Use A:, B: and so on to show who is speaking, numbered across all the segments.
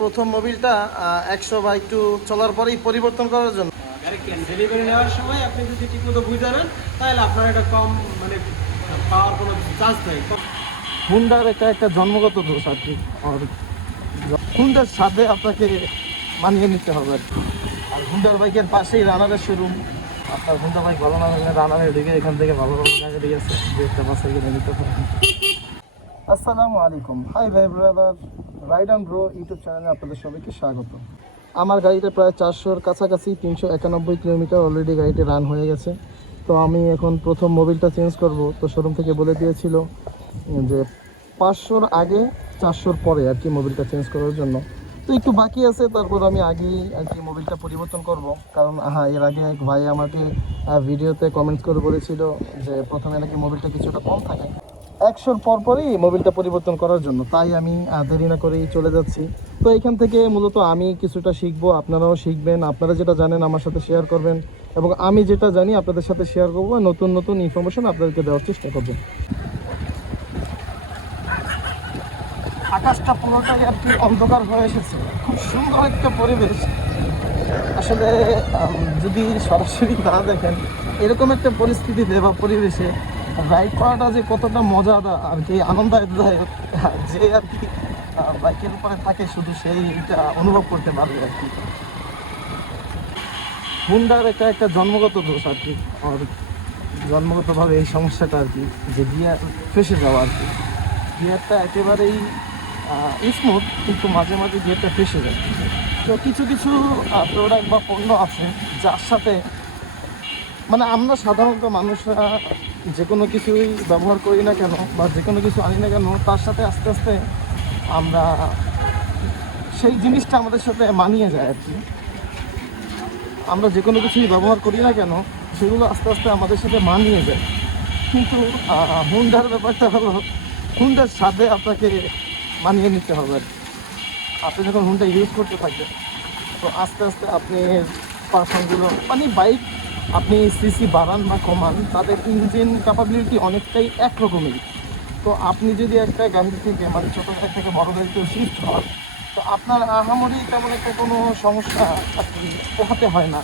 A: প্রথম মোবিলটা একশো বা একটু চলার পরেই পরিবর্তন করার জন্য।
B: ডেলিভারি নেওয়ার সময় আপনি যদি ঠিকমতো বুঝে নেন তাহলে আপনার এটা কম মানে পাওয়ার কোনো চান্স নেই।
A: হুন্ডার এটা একটা জন্মগত দোষ আর কি। আর হুন্ডার সাথে আপনাকে মানিয়ে নিতে হবে আর কি। আর হুন্ডার বাইকের পাশেই রানারের শোরুম আপনার হুন্ডা বাইক ভালো না রানারের দিকে এখান থেকে ভালো ভালো গাড়ি আছে দু একটা বাসায় কিনে নিতে পারেন আসসালামু আলাইকুম। হাই ভাই brother ride and bro YouTube চ্যানেলে আপনাদের সবাইকে স্বাগত। আমার গাড়িটা প্রায় চারশোর কাছাকাছি, তিনশো একানব্বই কিলোমিটার অলরেডি গাড়িটি রান হয়ে গেছে। তো আমি এখন প্রথম মোবিলটা চেঞ্জ করব। তো শোরুম থেকে বলে দিয়েছিল যে পাঁচশোর আগে, চারশোর পরে আর কি মোবিলটা চেঞ্জ করার জন্য। তো একটু বাকি আছে, তারপর আমি আগেই আর কি মোবিলটা পরিবর্তন করব। কারণ হ্যাঁ এর আগে এক ভাই আমাকে ভিডিওতে কমেন্টস করে বলেছিল যে প্রথমে নাকি মোবিলটা কিছুটা কম থাকে। একশোর পর পরই মোবিলটা পরিবর্তন করার জন্য। তাই আমি দেরি না করেই চলে যাচ্ছি। তো এখান থেকে মূলত আমি কিছুটা শিখব, আপনারাও শিখবেন, আপনারা যেটা জানেন আমার সাথে শেয়ার করবেন এবং আমি যেটা জানি আপনাদের সাথে শেয়ার করব, নতুন নতুন ইনফরমেশন আপনাদেরকে দেওয়ার চেষ্টা করব। আকাশটা পুরোটাই আর কি অন্ধকার হয়ে এসেছে। খুব সুন্দর একটা পরিবেশ। আসলে যদি সরাসরি না দেখেন, এরকম একটা পরিস্থিতিতে বা পরিবেশে রাইড করাটা যে কতটা মজাদার আর কি আনন্দদায়ক যে আর কি বাইকের উপরে থাকে, শুধু সেই এটা অনুভব করতে পারবে আর কি। হুন্ডার এটা একটা জন্মগত দোষ আর কি, আর জন্মগতভাবে এই সমস্যাটা আর কি, যে গিয়ার ফেসে যাওয়া আর কি। গিয়ারটা একেবারেই স্মুথ কিন্তু মাঝে মাঝে গিয়ারটা ফেসে যায়। তো কিছু কিছু প্রোডাক্ট বা পণ্য আছে, যার সাথে মানে আমরা সাধারণত মানুষরা যে কোনো কিছুই ব্যবহার করি না কেন বা যে কোনো কিছু আনি না কেন, তার সাথে আস্তে আস্তে আমরা সেই জিনিসটা আমাদের সাথে মানিয়ে যায় আর কি আমরা যে কোনো কিছুই ব্যবহার করি না কেন, সেগুলো আস্তে আস্তে আমাদের সাথে মানিয়ে যায় কিন্তু হুন্ডার ব্যাপারটা হলো, হুন্ডার সাথে আপনাকে মানিয়ে নিতে হবে। আপনি যখন হুন্ডা ইউজ করতে থাকবেন, তো আস্তে আস্তে আপনি পার্সনগুলো মানে বাইক আপনি সিসি বাড়ান বা কমান, তাদের ইঞ্জিন ক্যাপাবিলিটি অনেকটাই একরকমেরই। তো আপনি যদি একটা গাড়ি থেকে মানে ছোটো গাড়ি থেকে বড় গাড়িতে শিফট হন, তো আপনার আহামরি তেমন একটা কোনো সমস্যা পোহাতে হয় না।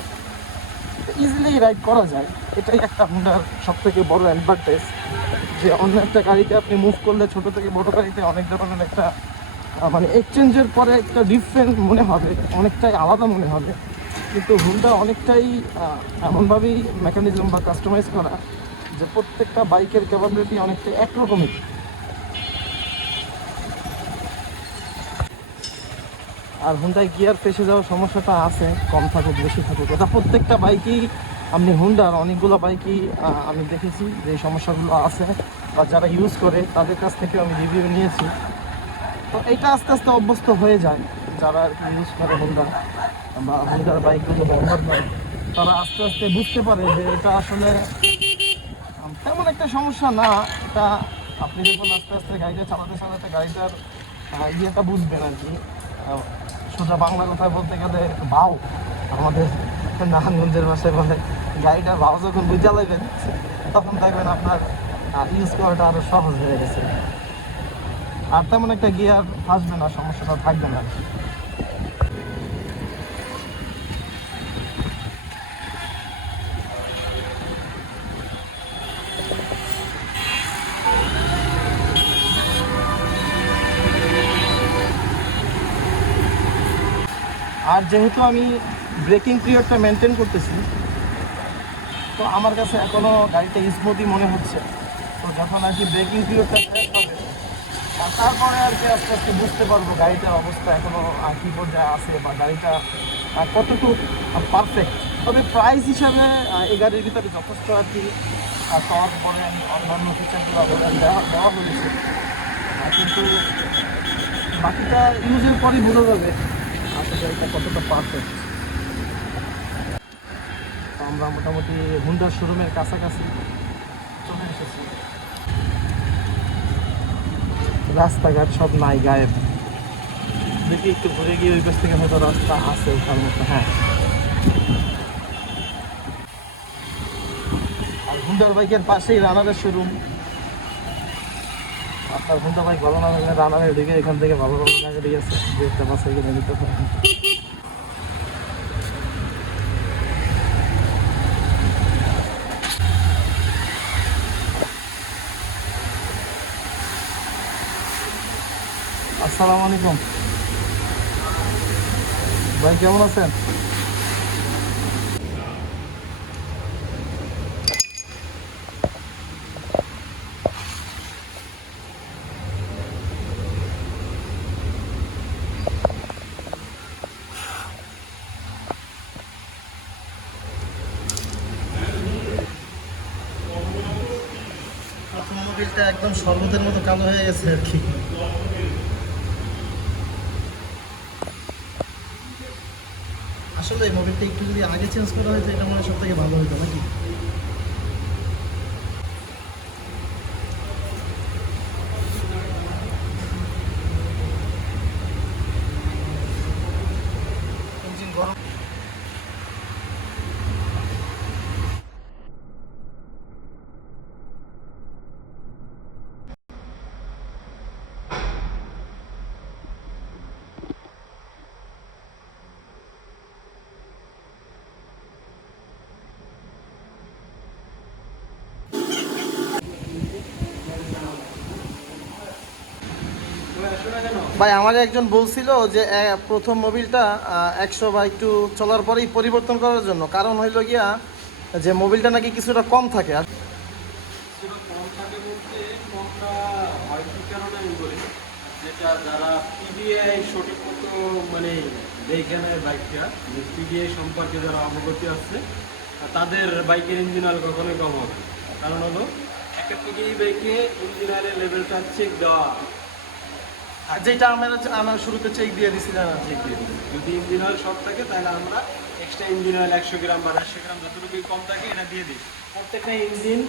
A: ইজিলি রাইড করা যায়। এটাই একটা হুন্ডার সব থেকে বড় অ্যাডভান্টেজ যে অন্য একটা গাড়িতে আপনি মুভ করলে ছোট থেকে বড় গাড়িতে অনেক ধরনের একটা মানে এক্সচেঞ্জের পরে একটা ডিফারেন্ট মনে হবে, অনেকটাই আলাদা মনে হবে। কিন্তু হুন্ডা অনেকটাই এমনভাবেই মেকানিজম বা কাস্টমাইজ করা যে প্রত্যেকটা বাইকের ক্যাপাবিলিটি অনেকটাই একরকমই। আর হুন্ডায় গিয়ার ফেসে যাওয়ার সমস্যাটা আছে, কম থাকুক, বেশি থাকুক। এটা প্রত্যেকটা বাইকই আপনি হুন্ডার অনেকগুলো বাইকই আমি দেখেছি যে সমস্যাগুলো আছে বা যারা ইউজ করে, তাদের কাছ থেকে আমি রিভিউ নিয়েছি। তো এটা আস্তে আস্তে অভ্যস্ত হয়ে যায়। যারা ইউজ করে হুন্ডা বা হুন্ডার বাইকগুলো ব্যবহার করে তারা আস্তে আস্তে বুঝতে পারে যে এটা আসলে তেমন একটা সমস্যা না। এটা আপনি যখন আস্তে আস্তে গাড়িটা চালাতে চালাতে গাড়িটার ইয়েটা বুঝবেন আর কি। সোজা বাংলা কথায় বলতে গেলে বাউ। আমাদের নারায়ণগঞ্জের ভাষায় বলে, গাড়িটার বাউ যখন বুঝা লাগবেন তখন দেখবেন আপনার ইউজ করাটা আরও সহজ হয়ে গেছে। আর তেমন একটা গিয়ার আসবে না, সমস্যাটা থাকবে না। আর যেহেতু আমি ব্রেকিং পিরিয়ডটা মেনটেন করতেছি, তো আমার কাছে এখনও গাড়িটা স্মুথই মনে হচ্ছে। তো যখন আর কি ব্রেকিং পিরিয়ডটা শেষ তারপরে আর কি আস্তে আস্তে বুঝতে পারব গাড়িটার অবস্থা এখনও কি পর্যায়ে আছে বা গাড়িটা কতটুকু পারফেক্ট তবে প্রাইস হিসাবে এই গাড়ির ভিতরে যথেষ্ট আর কি টর্ক বলেন, অন্যান্য ফিচারগুলো বলেন, দেওয়া দেওয়া হয়েছে। কিন্তু বাকিটা ইউজের পরই বোঝা যাবে। এটা কতটা পারফেক্ট আমরা মোটামুটি হুন্ডার শোরুমের কাছাকাছি চলে এসেছি। রাস্তাঘাট সব নাই গায়েব। দেখি একটু ঘুরে গিয়ে ওই পাশ থেকে হয়তো রাস্তা আছে ওখান মতো হ্যাঁ। আর হুন্ডার বাইকের পাশেই রানারের শোরুম আপনার ফোনটা ভাই ভালো না থাকলে রানারের দিকে এখান থেকে ভালো ভালো জায়গা দিয়ে দু একটা নিতে পারেন। আসসালামু আলাইকুম। ভাই কেমন আছেন? অটোমোবিলটা একদম শরবতের মতো কালো হয়ে গেছে আর কি। আসলে এই মোবিলটা একটু যদি আগে চেঞ্জ করা হয়তো এটা মনে হয় সব থেকে ভালো হতো নাকি ইঞ্জিন গরম ভাই, আমার একজন বলছিল যে প্রথম মোবিলটা একশো বা একটু চলার পরেই পরিবর্তন করার জন্য। কারণ হইল গিয়া যে, মোবিলটা নাকি কিছুটা কম থাকে। আর
B: মানে বাইকটা সম্পর্কে যারা অবগতি তাদের বাইকের ইঞ্জিন অয়েল কখনোই কম হবে কারণ হলো, একটা পিডিআই বাইকে ইঞ্জিন লেভেলটা চেক দেওয়া।
A: যেটা আমার আমার শুরুতে চেক দিয়ে
B: চেক দিয়ে যদি ইঞ্জিন অয়েল শর্ট থাকে, তাহলে আমরা এক্সট্রা ইঞ্জিন অয়েল একশো গ্রাম বা গ্রাম যতটুকুই কম থাকে, এটা দিয়ে দিই। প্রত্যেকটা ইঞ্জিন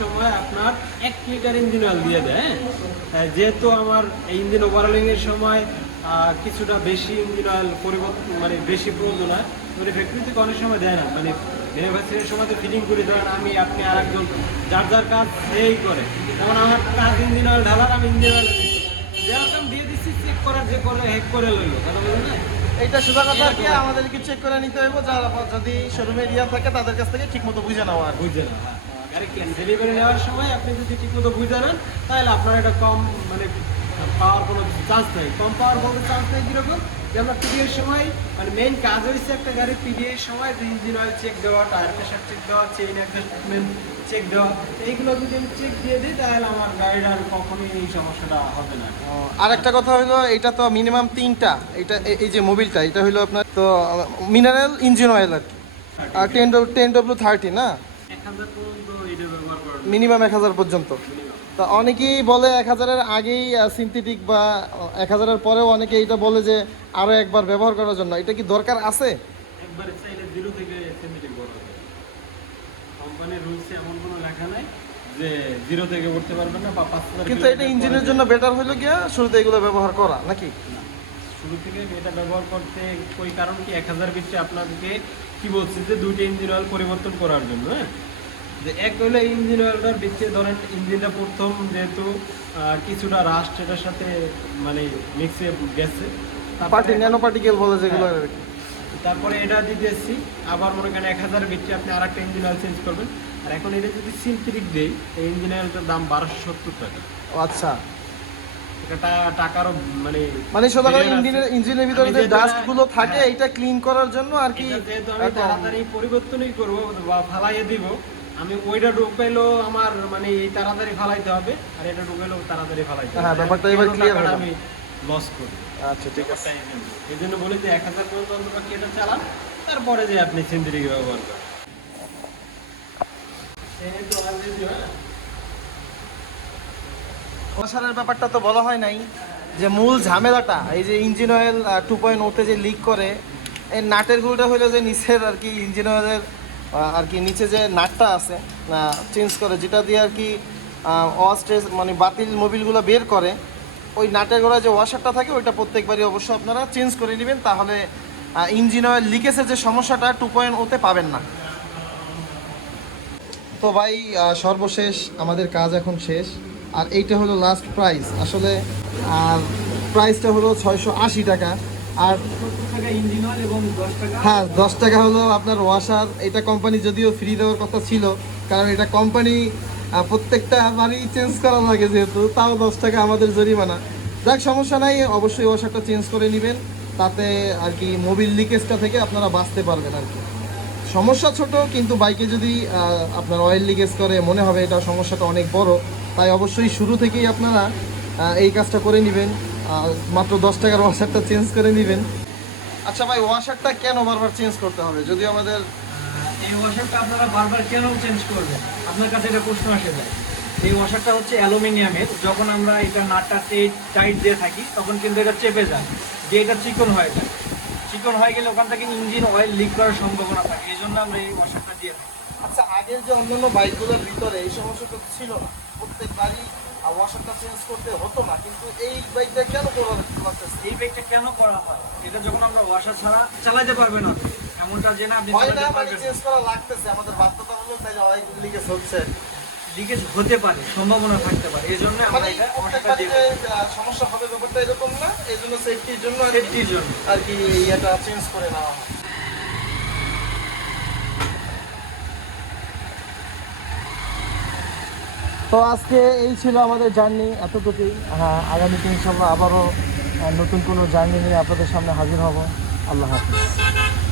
B: সময় আপনার এক লিটার ইঞ্জিন অয়েল দিয়ে দেয় হ্যাঁ? যেহেতু আমার ইঞ্জিন ওভারলোডিং এর সময় কিছুটা বেশি ইঞ্জিন অয়েল পরিবর্তন মানে বেশি প্রয়োজন হয় মানে ফ্যাক্টরি থেকে অনেক সময় দেয় না। মানে ম্যানুফ্যাকচারের সময় তো ফিটিং করে ধরেন আমি, আপনি আর একজন যার যার কাজ সেই করে। যেমন আমার কাজ ইঞ্জিন অয়েল ঢালার আমি ইঞ্জিন অয়েল যেরকম দিয়ে দিচ্ছি চেক করার যে করে হেক করে লইলো। কথা বলুন না?
A: এইটা সোজা কথা কি আমাদেরকে চেক করে নিতে হইব? যারা যদি শোরুমে এরিয়া থাকে তাদের কাছ থেকে ঠিক মতো বুঝে নেওয়া আর।
B: বুঝে না গাড়ি ডেলিভারি নেওয়ার সময় আপনি যদি ঠিকমতো বুঝে নেন তাহলে আপনার এটা কম মানে পাওয়ার কোনো চান্স নেই। কম পাওয়ার বলতে চান্স নেই কীরকম? যে আমরা পিডিএর সময় মানে মেইন কাজ হয়েছে একটা গাড়ি পিডিএর সময় ইঞ্জিন অয়েল চেক দেওয়া টায়ার প্রেশার চেক দেওয়া চেইন অ্যাডজাস্টমেন্ট চেক দেওয়া। এইগুলো যদি আমি চেক দিয়ে দিই তাহলে আমার গাড়ির আর কখনোই এই সমস্যাটা হবে না।
A: আর একটা কথা হলো এটা তো মিনিমাম তিনটা। এটা এই যে মোবিলটা এটা হলো আপনার তো মিনারেল ইঞ্জিন অয়েল আর কি। আর টেন টেন ডব্লিউ থার্টি না? মিনিমাম এক হাজার পর্যন্ত। তা অনেকেই বলে এক হাজারের আগেই সিনথেটিক বা এক হাজারের পরেও অনেকে এটা বলে যে আরও একবার ব্যবহার করার জন্য। এটা কি দরকার আছে?
B: একবারে চাইলে জিরো থেকে সিন্ডিকেট বড় কোম্পানির রুলসে এমন কোনো লেখা নাই যে জিরো থেকে উঠতে পারবেন না বা পাঁচ হাজার
A: কিন্তু এটা ইঞ্জিনের জন্য বেটার হলো গিয়া শুরুতে এগুলো ব্যবহার করা নাকি?
B: শুরু থেকে এটা ব্যবহার করতে ওই কারণ কি এক হাজার বিশে আপনাদেরকে কি বলছি যে দুইটা ইঞ্জিন অয়েল পরিবর্তন করার জন্য হ্যাঁ? যে এক হলো ইঞ্জিন অয়েলটার বিচ্ছে ধরেন ইঞ্জিনটা প্রথম যেহেতু কিছুটা রাস্ট এটার সাথে মানে মিক্সে গেছে। তারপরে
A: পার্টি ন্যানো পার্টিকেল বলে যেগুলো
B: হ্যাঁ। তারপরে এটা দিতেছি আবার মনে করেন এক হাজার বিটে আপনি আর একটা ইঞ্জিন অয়েল চেঞ্জ করবেন। আর এখন এটা যদি সিনথেটিক দেই এই ইঞ্জিন অয়েলটার দাম বারোশো সত্তর টাকা।
A: আচ্ছা।
B: এটা টাকারও মানে
A: মানে সোজা ইঞ্জিনের ইঞ্জিনের ভিতরে যে ডাস্টগুলো থাকে
B: হ্যাঁ।
A: এটা ক্লিন করার জন্য আর কি
B: যেহেতু আমি তাড়াতাড়ি পরিবর্তনই করব বা ফালাইয়ে দিব আমি ওইটা ঢুকাইলেও আমার মানে এই তাড়াতাড়ি ফালাইতে হবে আর এটা ঢুকাইলেও তাড়াতাড়ি ফালাইতে
A: হ্যাঁ, ব্যাপারটা এবার
B: টাকাটা
A: হলো।
B: আমি লস করি
A: আচ্ছা ঠিক আছে
B: এই জন্য। বলি যে এক হাজার পর্যন্ত অন্তত চালান তারপরে যে আপনি সিন্দিরিকে ব্যবহার করেন।
A: ব্যাপারটা তো বলা হয় নাই যে মূল ঝামেলাটা এই যে ইঞ্জিন অয়েল টু পয়েন্ট ওতে যে লিক করে এই নাটের গুলোটা হলো যে নিচের আর কি ইঞ্জিন অয়েলের আর কি নিচে যে নাটটা আছে চেঞ্জ করে, যেটা দিয়ে আর কি ওয়াস্টেজ মানে বাতিল মোবিলগুলো বের করে, ওই নাটের গোড়ায় যে ওয়াশারটা থাকে, ওইটা প্রত্যেকবারই অবশ্যই আপনারা চেঞ্জ করে নেবেন। তাহলে ইঞ্জিন অয়েল লিকেজের যে সমস্যাটা টু পয়েন্ট ওতে পাবেন না। তো ভাই সর্বশেষ আমাদের কাজ এখন শেষ। আর এইটা হলো লাস্ট প্রাইস আসলে, আর প্রাইসটা হলো ছয়শো আশি টাকা। আর হ্যাঁ দশ টাকা হলো আপনার ওয়াশার এটা কোম্পানি যদিও ফ্রি দেওয়ার কথা ছিল, কারণ এটা কোম্পানি প্রত্যেকটা বাড়ি চেঞ্জ করা লাগে যেহেতু, তাও দশ টাকা আমাদের জরিমানা। যাক, সমস্যা নাই, অবশ্যই ওয়াশারটা চেঞ্জ করে নেবেন, তাতে আর কি মোবিল লিকেজটা থেকে আপনারা বাঁচতে পারবেন আর কি। সমস্যা ছোট, কিন্তু বাইকে যদি আপনার অয়েল লিকেজ করে, মনে হবে এটা সমস্যাটা অনেক বড়। তাই অবশ্যই শুরু থেকেই আপনারা এই কাজটা করে নেবেন মাত্র দশ টাকার ওয়াশারটা চেঞ্জ করে নেবেন। আচ্ছা ভাই ওয়াশারটা কেন বারবার চেঞ্জ করতে হবে? যদি আমাদের
C: এই ওয়াশারটা আপনারা বারবার কেন চেঞ্জ করবেন? আপনার কাছে এটা প্রশ্ন আসে যায় এই ওয়াশারটা হচ্ছে অ্যালুমিনিয়ামের। যখন আমরা এটা নাটটা টাইট দিয়ে থাকি তখন কিন্তু এটা চেপে যায়। যে এটা চিকন হয়ে যায়। চিকন হয়ে গেলে ওখান থেকে ইঞ্জিন অয়েল লিক করার সম্ভাবনা থাকে। এই জন্য আমরা এই ওয়াশারটা দিয়ে থাকি।
A: আচ্ছা আগের যে অন্যান্য বাইকগুলোর ভিতরে এই সমস্যাটা ছিল না? প্রত্যেক বাড়ি ওয়াশারটা চেঞ্জ করতে হতো না কিন্তু এই বাইকটা কেন করা লাগতেছে
C: এই ব্যাগটা কেন করা হয়? এটা যখন আমরা ওয়াশার ছাড়া চালাতে পারবেন না এমনটা যে না
A: হয় না মানে চেঞ্জ করা লাগতেছে আমাদের বাধ্যতা হলো তাই অয়েল লিকেজ হচ্ছে।
C: লিকেজ হতে পারে সম্ভাবনা থাকতে পারে এই জন্য আমরা
A: মানে
C: এটা
A: সমস্যা হবে ব্যাপারটা এরকম না এই জন্য সেফটির জন্য আর কি-
C: সেফটির জন্য।
A: আর কি এটা চেঞ্জ করে নেওয়া হয়। তো আজকে এই ছিল আমাদের জার্নি এতটুকুই। হ্যাঁ আগামীতে ইনশাল্লাহ আবারও নতুন কোনো জার্নি নিয়ে আপনাদের সামনে হাজির হব। আল্লাহ হাফিজ।